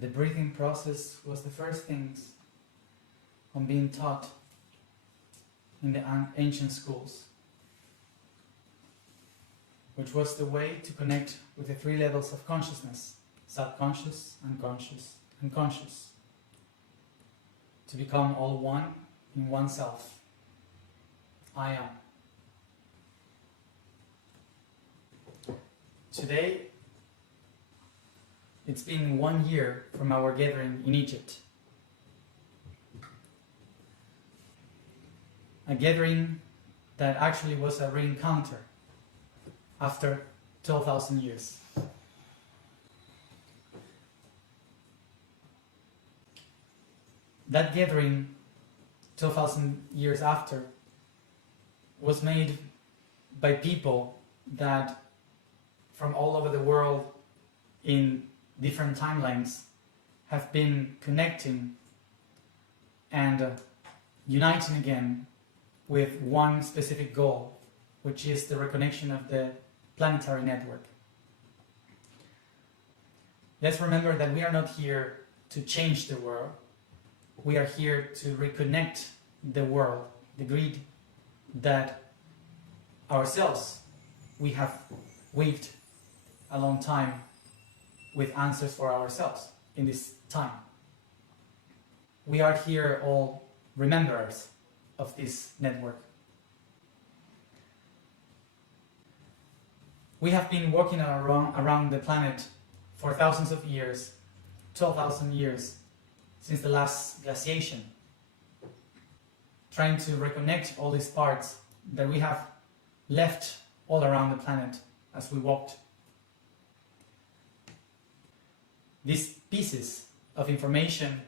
the breathing process was the first things on being taught in the ancient schools, which was the way to connect with the three levels of consciousness: subconscious, unconscious, and conscious, to become all one in oneself. I am. Today, it's been 1 year from our gathering in Egypt. A gathering that actually was a re-encounter after 12,000 years. That gathering, 12,000 years after, was made by people that from all over the world in different timelines have been connecting and uniting again with one specific goal, which is the reconnection of the planetary network. Let's remember that we are not here to change the world. We are here to reconnect the world, the grid that ourselves we have weaved a long time with answers for ourselves in this time. We are here all rememberers of this network. We have been walking around the planet for thousands of years, 12,000 years, since the last glaciation, trying to reconnect all these parts that we have left all around the planet as we walked. These pieces of information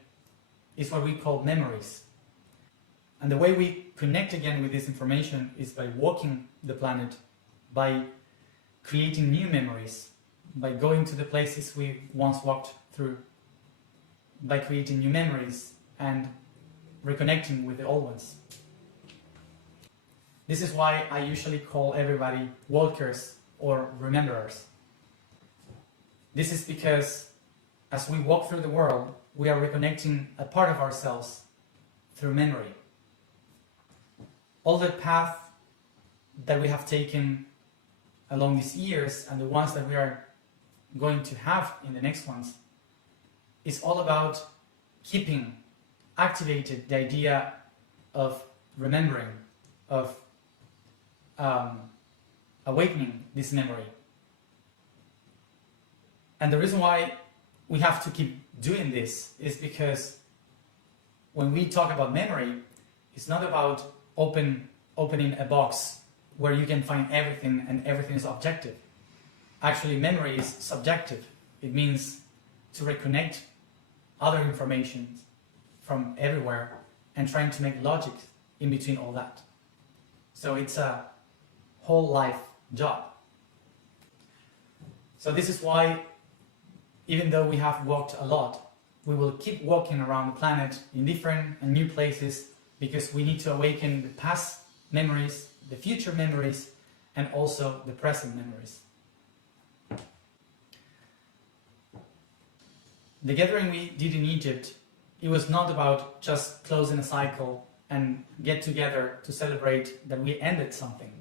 is what we call memories. And the way we connect again with this information is by walking the planet, by creating new memories, by going to the places we once walked through, by creating new memories and reconnecting with the old ones. This is why I usually call everybody walkers or rememberers. This is because as we walk through the world, we are reconnecting a part of ourselves through memory. All the path that we have taken along these years and the ones that we are going to have in the next ones is all about keeping activated the idea of remembering, of awakening this memory. And the reason why we have to keep doing this is because when we talk about memory, it's not about opening a box where you can find everything and everything is objective. Actually, memory is subjective. It means to reconnect other information from everywhere and trying to make logic in between all that. So it's a whole life job. So this is why, even though we have walked a lot, we will keep walking around the planet in different and new places because we need to awaken the past memories, the future memories, and also the present memories. The gathering we did in Egypt, it was not about just closing a cycle and get together to celebrate that we ended something.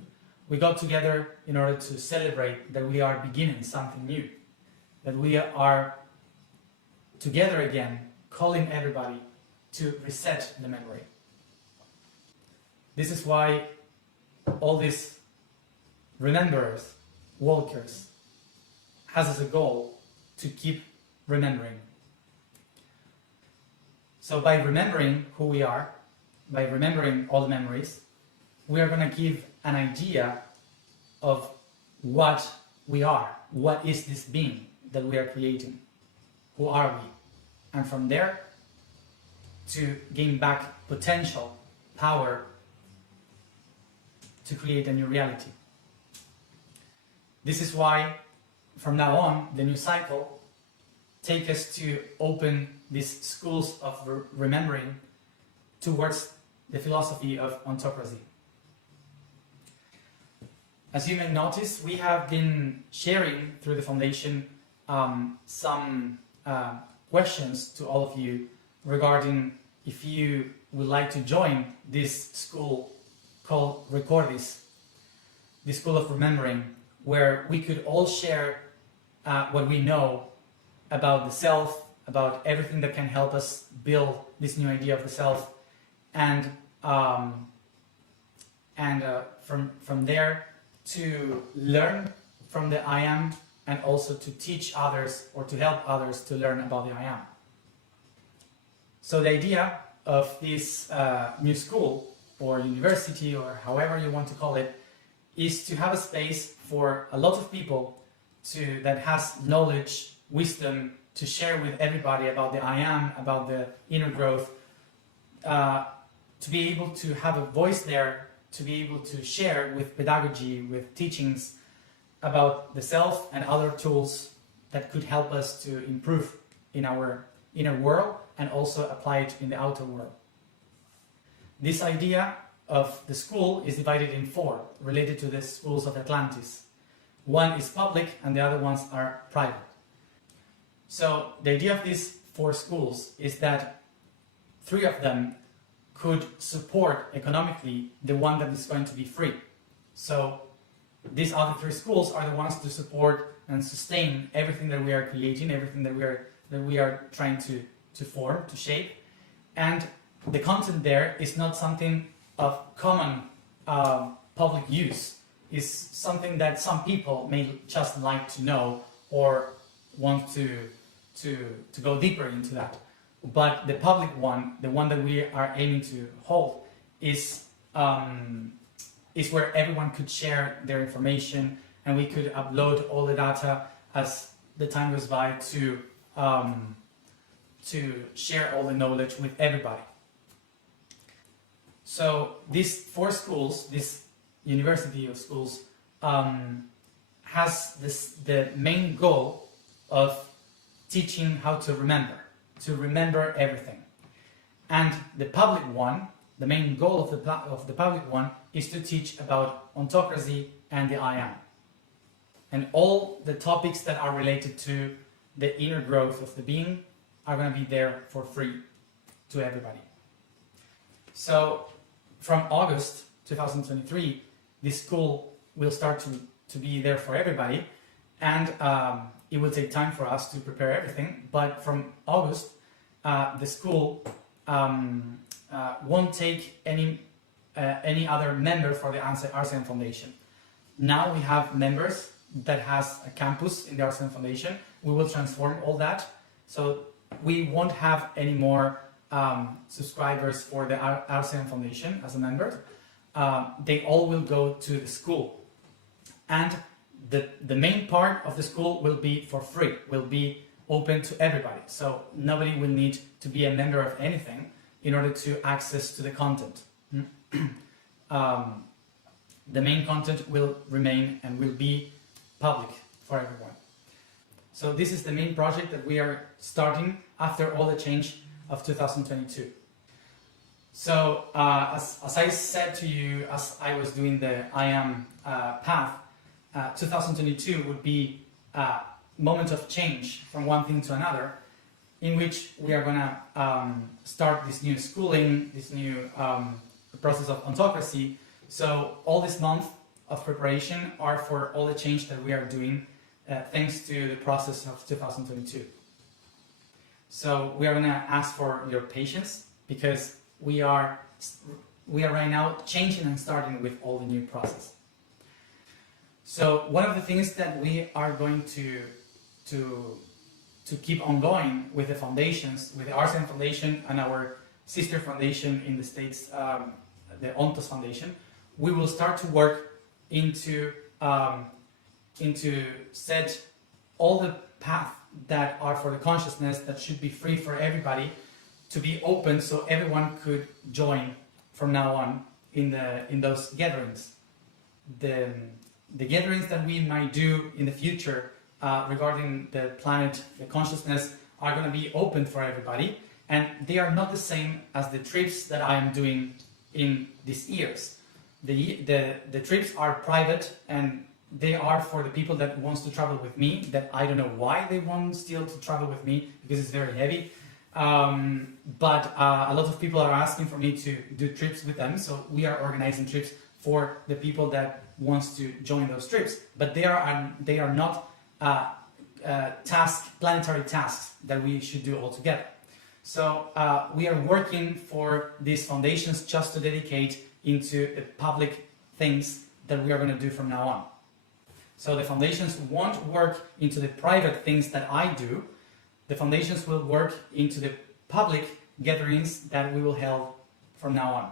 We got together in order to celebrate that we are beginning something new, that we are together again, calling everybody to reset the memory. This is why all these rememberers, walkers, has as a goal to keep remembering. So by remembering who we are, by remembering all the memories, we are going to give an idea of what we are. What is this being that we are creating? Who are we? And from there, to gain back potential, power, to create a new reality. This is why, from now on, the new cycle takes us to open these schools of remembering towards the philosophy of ontocracy. As you may notice, we have been sharing through the foundation some questions to all of you regarding if you would like to join this school called Recordis, the School of Remembering, where we could all share what we know about the self, about everything that can help us build this new idea of the self, and from there to learn from the I am, and also to teach others or to help others to learn about the I am. So the idea of this new school or university, or however you want to call it, is to have a space for a lot of people that has knowledge, wisdom, to share with everybody about the I am, about the inner growth, to be able to have a voice there, to be able to share with pedagogy, with teachings about the self and other tools that could help us to improve in our inner world and also apply it in the outer world. This idea of the school is divided in four, related to the schools of Atlantis. One is public and the other ones are private. So the idea of these four schools is that three of them could support economically the one that is going to be free. So these other three schools are the ones to support and sustain everything that we are creating, everything that we are trying to form, to shape. And the content there is not something of common public use. It's something that some people may just like to know or want to go deeper into that. But the public one, the one that we are aiming to hold, is where everyone could share their information, and we could upload all the data as the time goes by to share all the knowledge with everybody. So these four schools, this university of schools, has the main goal of teaching how to remember everything. And the public one, the main goal of the public one, is to teach about ontocracy and the I am. And all the topics that are related to the inner growth of the being are going to be there for free to everybody. So from August 2023, this school will start to be there for everybody, and it will take time for us to prepare everything, but from August, the school won't take any other member for the RCM Foundation. Now we have members that has a campus in the RCM Foundation. We will transform all that, so we won't have any more subscribers for the RCM Foundation as a member. They all will go to the school, and the main part of the school will be for free, will be open to everybody. So nobody will need to be a member of anything in order to access to the content. The main content will remain and will be public for everyone. So this is the main project that we are starting after all the change of 2022. So as I said to you, as I was doing the I am path, 2022 would be a moment of change from one thing to another, in which we are going to start this new schooling, this new process of ontocracy. So all this month of preparation are for all the change that we are doing thanks to the process of 2022. So we are going to ask for your patience, because we are right now changing and starting with all the new process. So one of the things that we are going to keep on going with the foundations, with the RCM Foundation and our sister foundation in the States, the Ontos Foundation, we will start to work into set all the paths that are for the consciousness, that should be free for everybody, to be open so everyone could join from now on in those gatherings. The gatherings that we might do in the future regarding the planet, the consciousness, are going to be open for everybody, and they are not the same as the trips that I am doing in these years. The trips are private, and they are for the people that wants to travel with me, that I don't know why they want still to travel with me, because it's very heavy. But a lot of people are asking for me to do trips with them, so we are organizing trips for the people that wants to join those trips. But they are not planetary tasks that we should do all together. So we are working for these foundations just to dedicate into the public things that we are going to do from now on. So the foundations won't work into the private things that I do. The foundations will work into the public gatherings that we will hold from now on.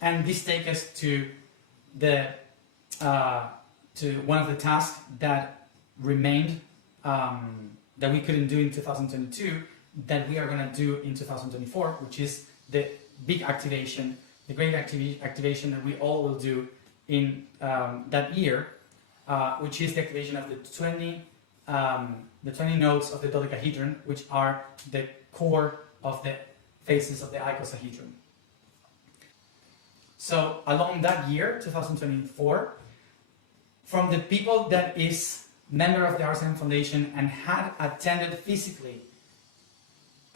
And this takes us to the to one of the tasks that remained that we couldn't do in 2022 that we are going to do in 2024, which is the big activation, the great activation that we all will do in that year, which is the activation of the 20 nodes of the dodecahedron, which are the core of the faces of the icosahedron. So along that year, 2024, from the people that is member of the RCM Foundation and had attended physically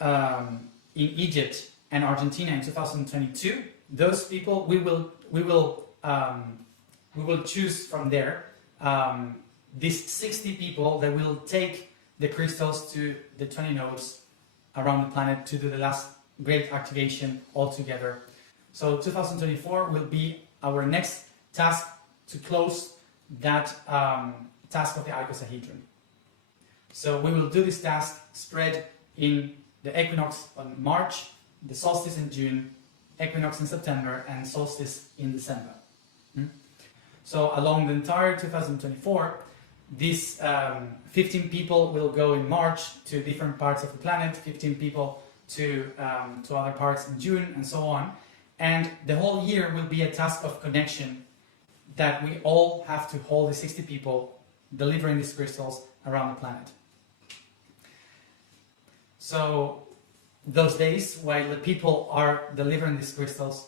in Egypt and Argentina in 2022, those people we will choose from there these 60 people that will take the crystals to the 20 nodes around the planet to do the last great activation all together. So 2024 will be our next task to close that task of the icosahedron. So we will do this task spread in the equinox on March, the solstice in June, equinox in September, and solstice in December. So along the entire 2024, these 15 people will go in March to different parts of the planet, 15 people to other parts in June, and so on. And the whole year will be a task of connection that we all have to hold the 60 people delivering these crystals around the planet. So those days while the people are delivering these crystals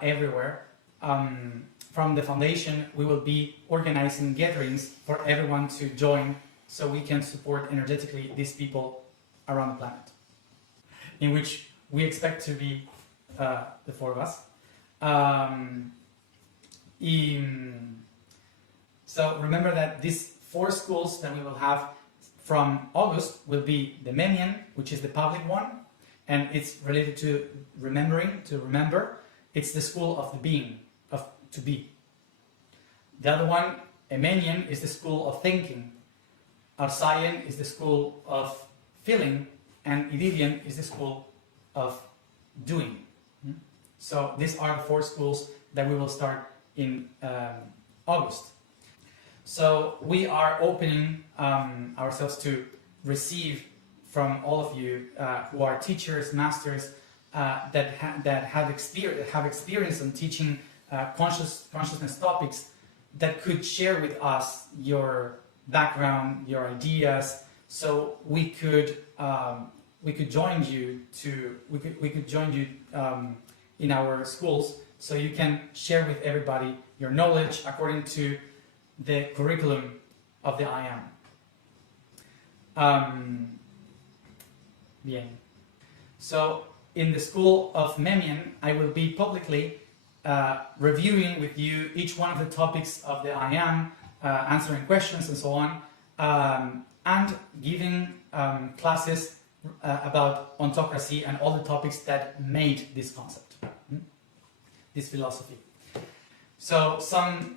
everywhere, from the foundation we will be organizing gatherings for everyone to join so we can support energetically these people around the planet, in which we expect to be the four of us. So remember that these 4 schools that we will have from August will be the Memian, which is the public one, and it's related to remembering, to remember. It's the school of the being, of to be. The other one, Emenian, is the school of thinking. Arsayan is the school of feeling, and Ididian is the school of doing. So these are the 4 schools that we will start in August. So we are opening ourselves to receive from all of you who are teachers, masters, that have experience in teaching consciousness topics, that could share with us your background, your ideas, so we could join you in our schools, so you can share with everybody your knowledge according to the curriculum of the I Am. Bien. So in the school of Memian, I will be publicly reviewing with you each one of the topics of the I Am, answering questions and so on, and giving classes about ontocracy and all the topics that made this concept, this philosophy. So some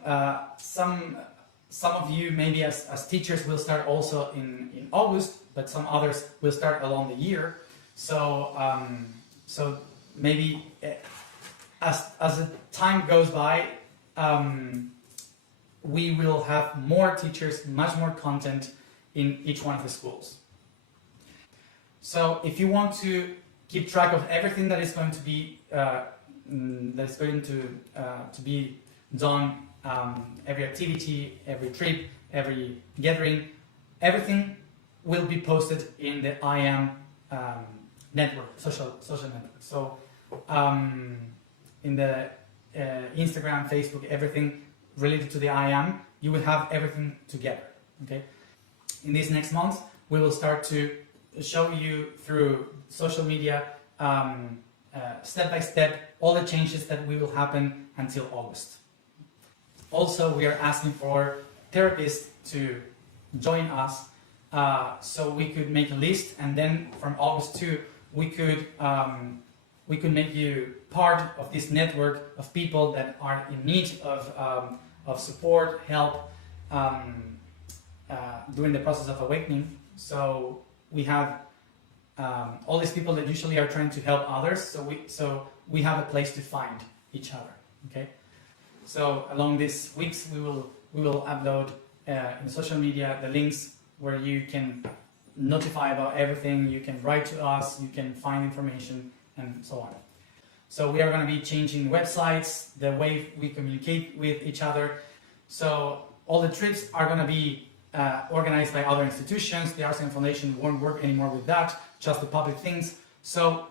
of you maybe as teachers will start also in August, but some others will start along the year. So so maybe as the time goes by, we will have more teachers, much more content in each one of the schools. So if you want to keep track of everything that is going to be be done, every activity, every trip, every gathering, everything will be posted in the I Am network, social network. So in the Instagram, Facebook, everything related to the I am, you will have everything together. Okay. In these next months, we will start to show you through social media, step by step, all the changes that will happen until August. Also, we are asking for therapists to join us, so we could make a list, and then from August 2, we could make you part of this network of people that are in need of support, help during the process of awakening. So we have all these people that usually are trying to help others. So we have a place to find each other. Okay. So along these weeks, we will upload in social media the links where you can notify about everything. You can write to us. You can find information and so on. So we are going to be changing websites, the way we communicate with each other. So all the trips are going to be organized by other institutions. The RCM Foundation won't work anymore with that, just the public things. So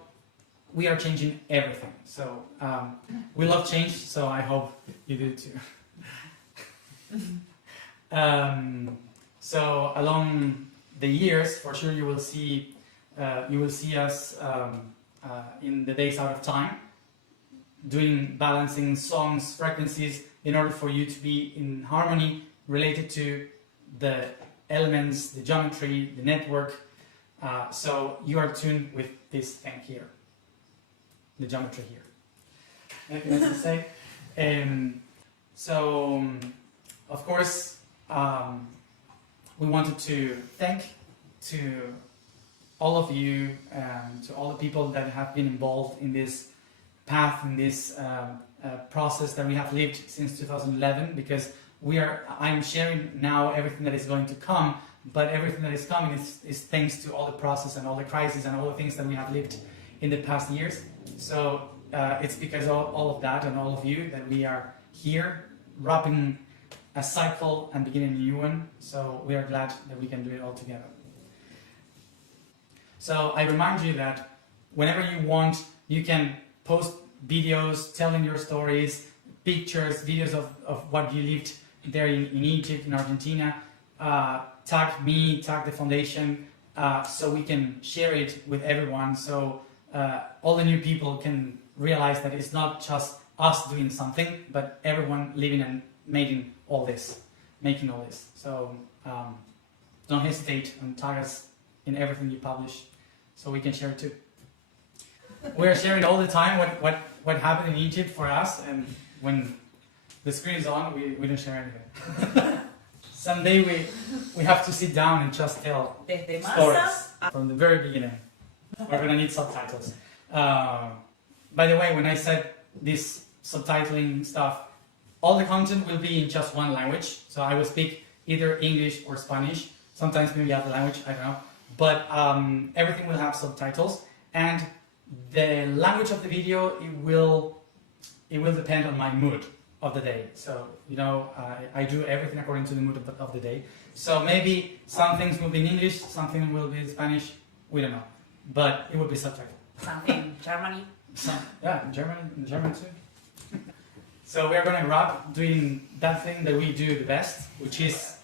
we are changing everything. So we love change, so I hope you do too. So along the years, for sure, you will see us in the days out of time, doing balancing songs, frequencies, in order for you to be in harmony related to the elements, the geometry, the network. So you are tuned with this thing here, the geometry here. Anything else to say? So, of course, we wanted to thank to all of you and to all the people that have been involved in this path, in this process that we have lived since 2011, because I'm sharing now everything that is going to come, but everything that is coming is thanks to all the process and all the crises and all the things that we have lived in the past years. So it's because of all of that and all of you that we are here wrapping a cycle and beginning a new one. So we are glad that we can do it all together. So I remind you that whenever you want, you can post videos telling your stories, pictures, videos of what you lived there in Egypt, in Argentina. Tag me, tag the foundation, so we can share it with everyone, so all the new people can realize that it's not just us doing something, but everyone living and making all this. So don't hesitate and tag us in everything you publish, so we can share it too. We're sharing all the time what happened in Egypt for us, and when the screen is on, we don't share anything. Someday we have to sit down and just tell stories from the very beginning. We're gonna need subtitles. By the way, when I said this subtitling stuff, all the content will be in just one language. So I will speak either English or Spanish. Sometimes maybe other language, I don't know. But everything will have subtitles, and the language of the video it will depend on my mood of the day. So I do everything according to the mood of the day. So maybe some things will be in English, something will be in Spanish. We don't know, but it will be subtitled. Something in Germany. In German too. So we are going to wrap doing that thing that we do the best, which is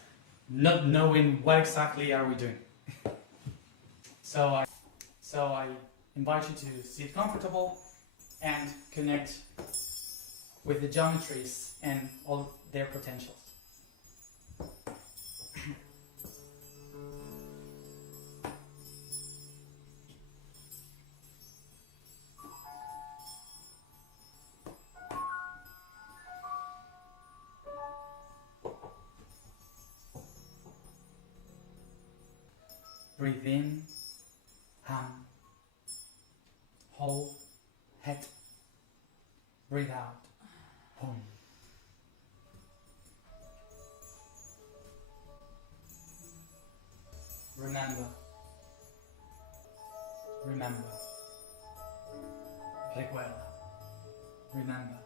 not knowing what exactly are we doing. So I invite you to sit comfortable and connect with the geometries and all their potentials. Breathe in, hum, hold, head. Breathe out, hum. Remember. Recuerda. Remember.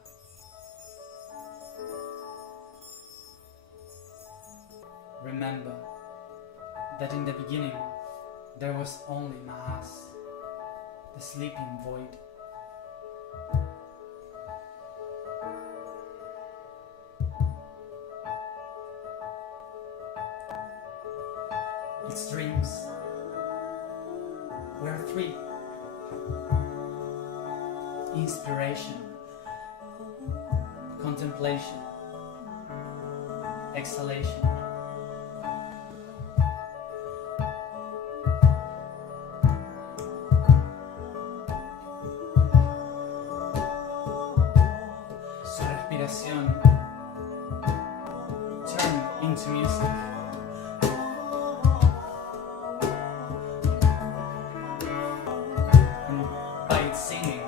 Remember that in the beginning there was only Mahas, the sleeping void. dreams. We're three. Inspiration, contemplation, exhalation. Su respiración turn into music. And by its singing,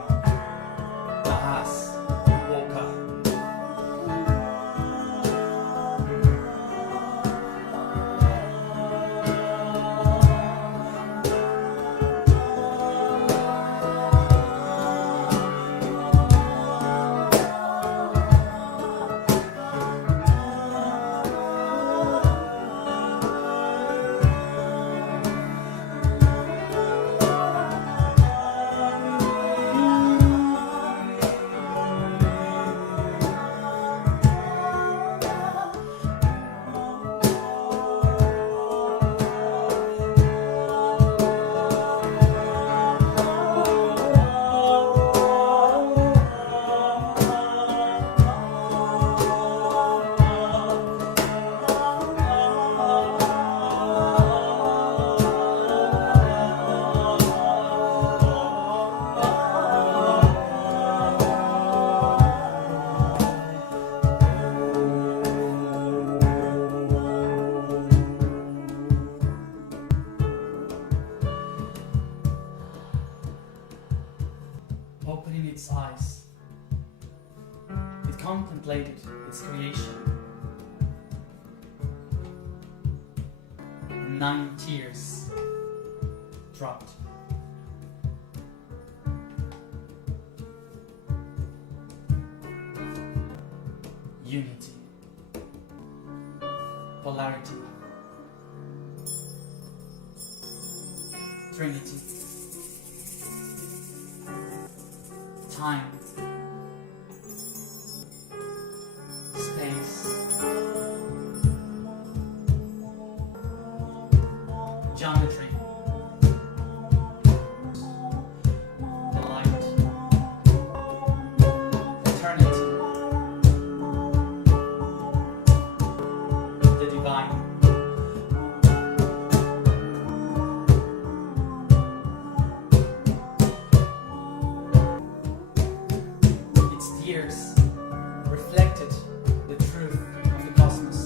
Bahas woke up. Opening its eyes, it contemplated its creation. 9 tears dropped. Unity, polarity, Trinity, time, space, geometry, the light, eternity, the divine. Its tears reflected the truth of the cosmos.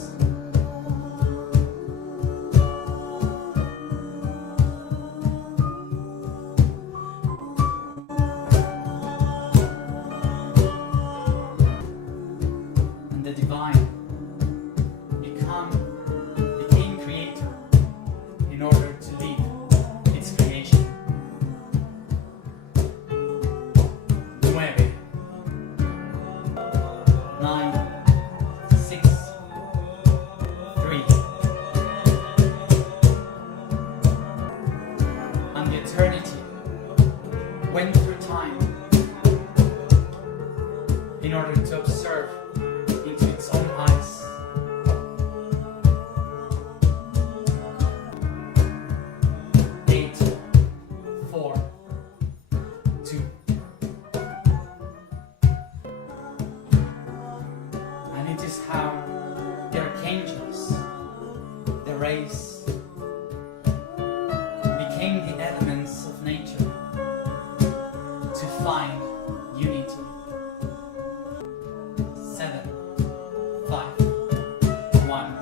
And the divine became creator in order to lead its creation. 9, 6, 3. And the eternity went through time in order to observe into its own eyes. 8, 4, 2. And it is how the archangels, the rays, became the elements of nature to find unity. 7, 5, 1.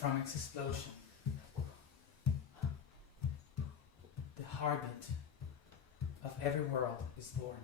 from its explosion, the heartbeat of every world is born.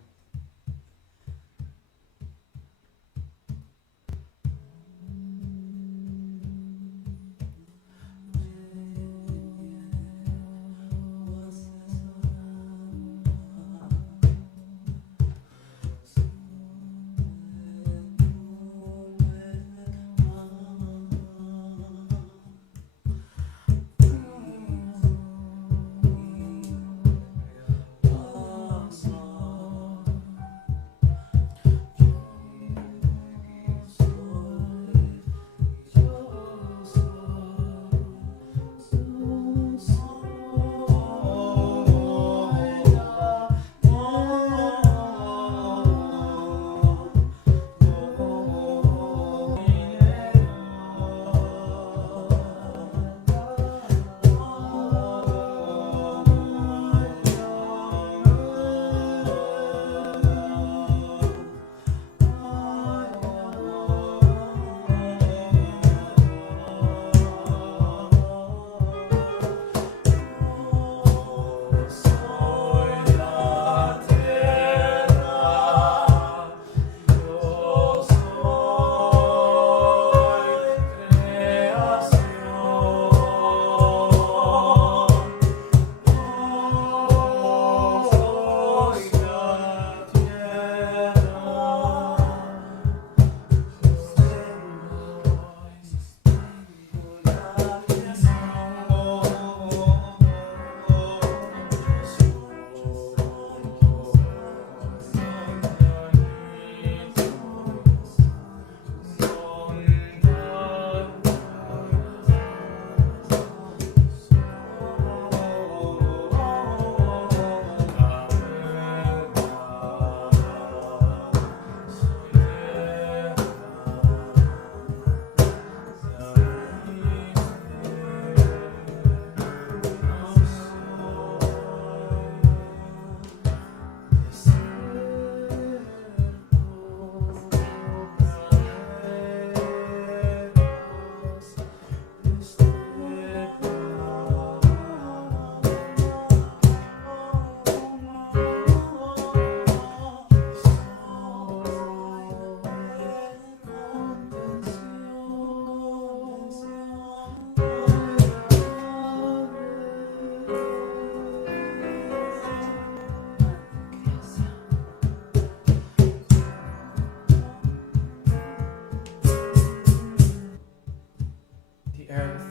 The earth,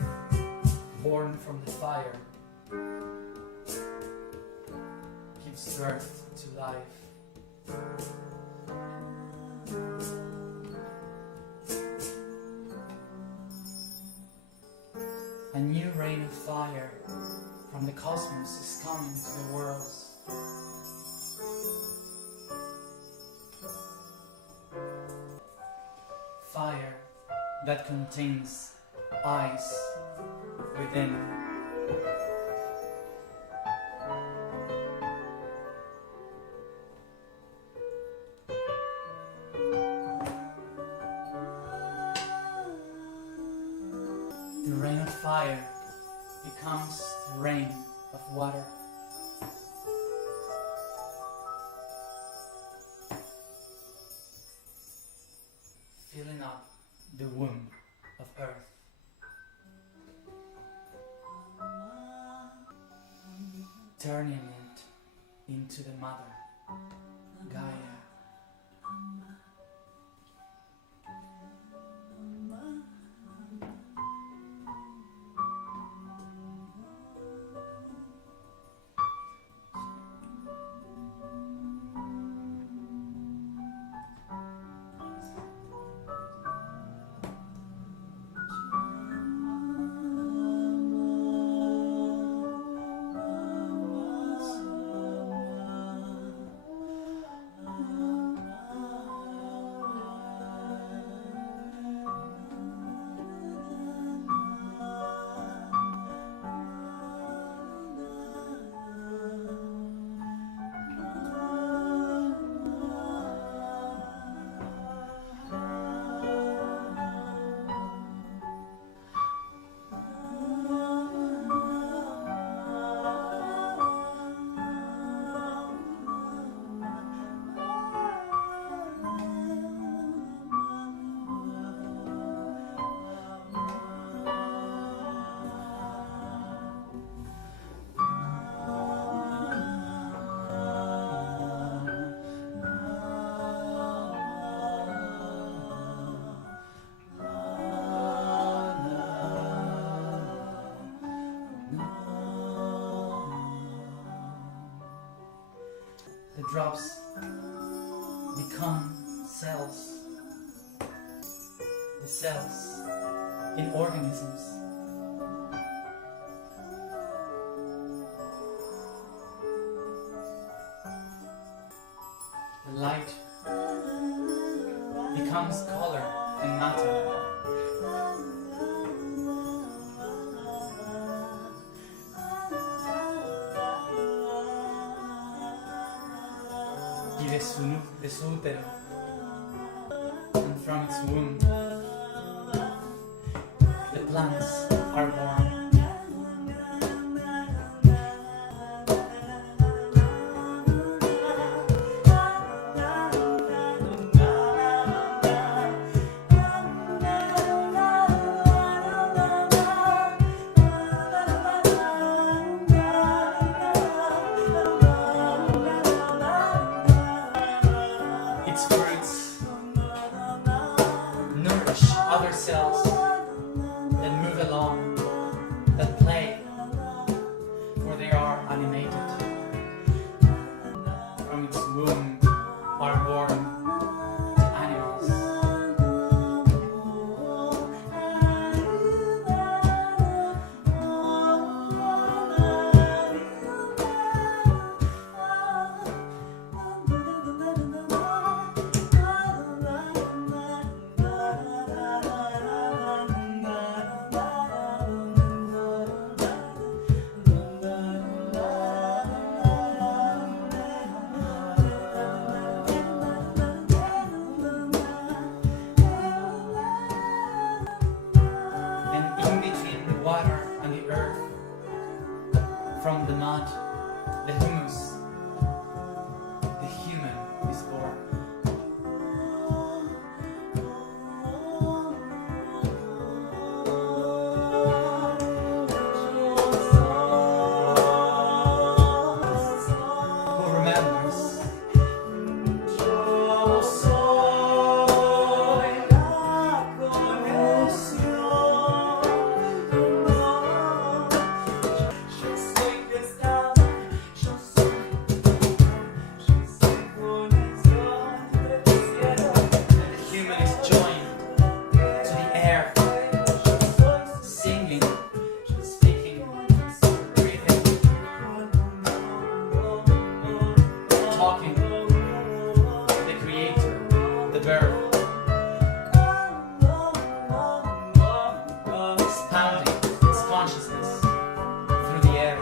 born from the fire, gives birth to life. A new rain of fire from the cosmos is coming to the worlds. Fire that contains ice within. The rain of fire becomes the rain of water. Filling up the womb of earth. Turning it into the mother, Gaia. drops become cells. The cells in organisms. The light becomes color and matter. Y de su útero, and from its womb, the plants are born. Its fruits nourish other cells that move along, that play, for they are animated. From its womb are born the animals. Water and the earth, from the mud, the humus, the human is born. Who remembers? Talking, the creator, the verb, expounding its consciousness through the air.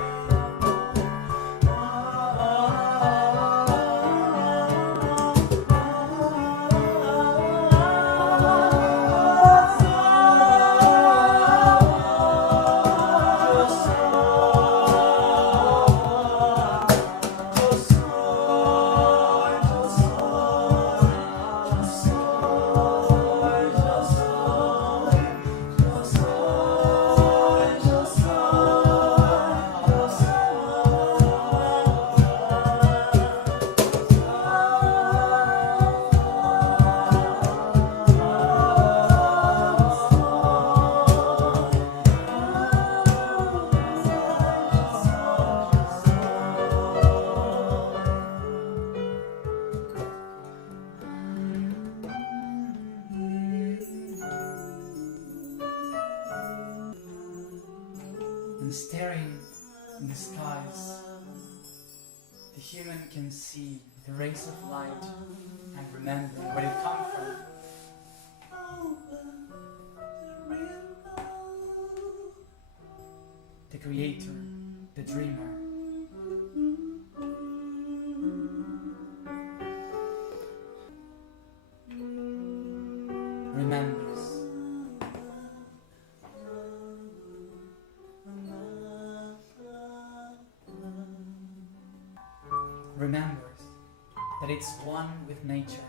And staring in the skies, the human can see the rays of light and remember where it comes from. The creator, the dreamer. Remembers. Remembers that it's one with nature,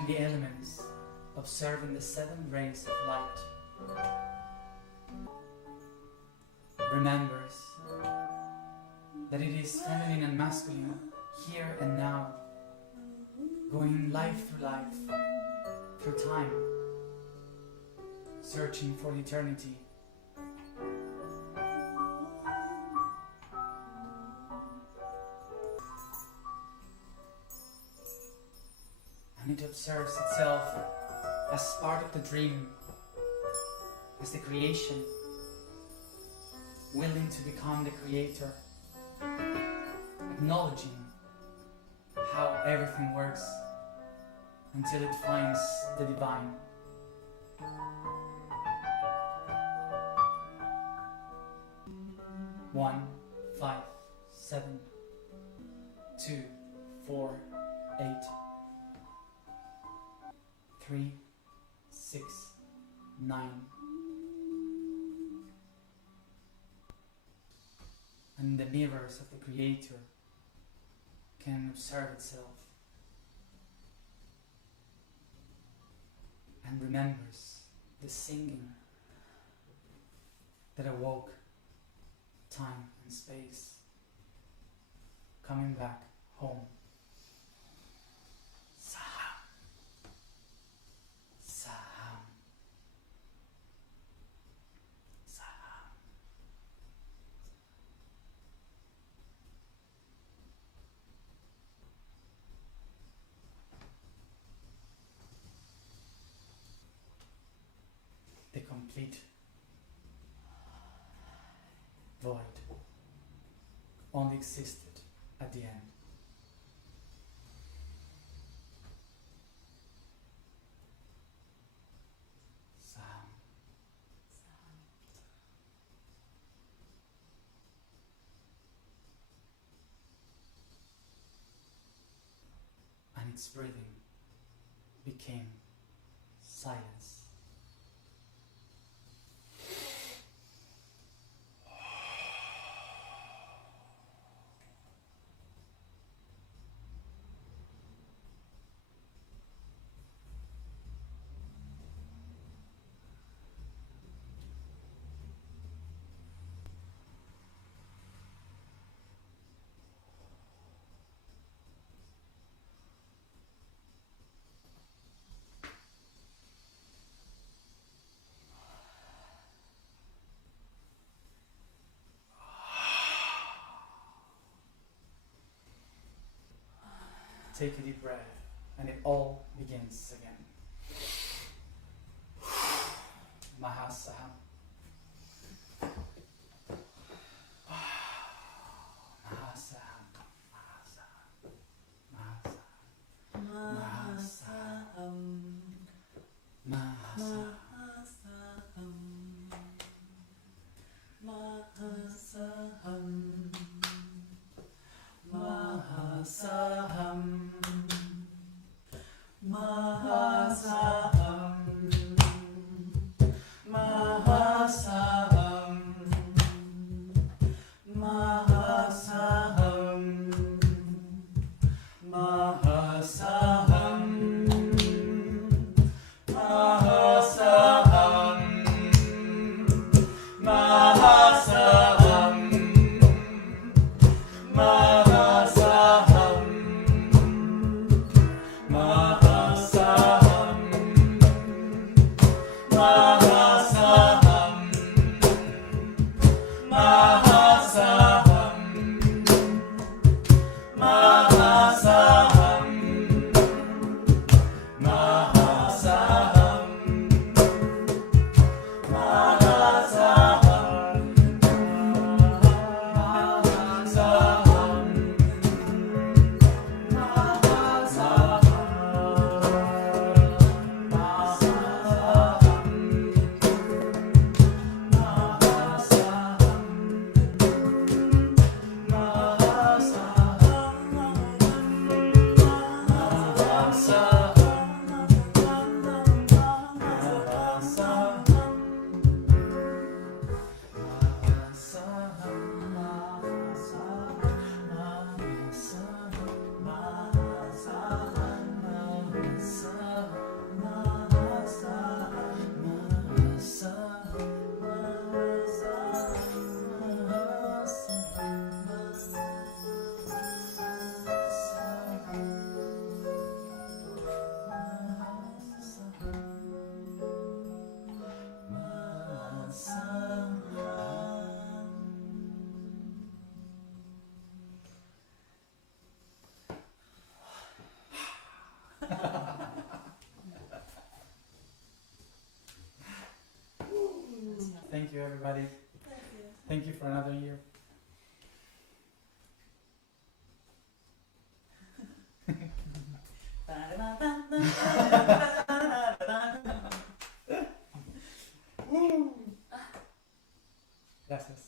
in the elements, observing the 7 rays of light. Remembers that it is feminine and masculine, here and now, going life through life, through time, searching for eternity. and it observes itself as part of the dream, as the creation, willing to become the creator, acknowledging how everything works until it finds the divine. One, 5, 7, 2, 4, 8, 3, 6, 9. And the mirrors of the Creator can observe itself and remembers the singing that awoke time and space, coming back home. Saham, Saham, Saham. The complete void only existed at the end. Sound. And its breathing became silence. Take a deep breath, and it all begins again. Mahasaham. Mahasaham. Mahasaham. Mahasaham. Mahasaham. Mahasaham. Mahasaham. you, everybody. Thank you. Thank you for another year. Gracias.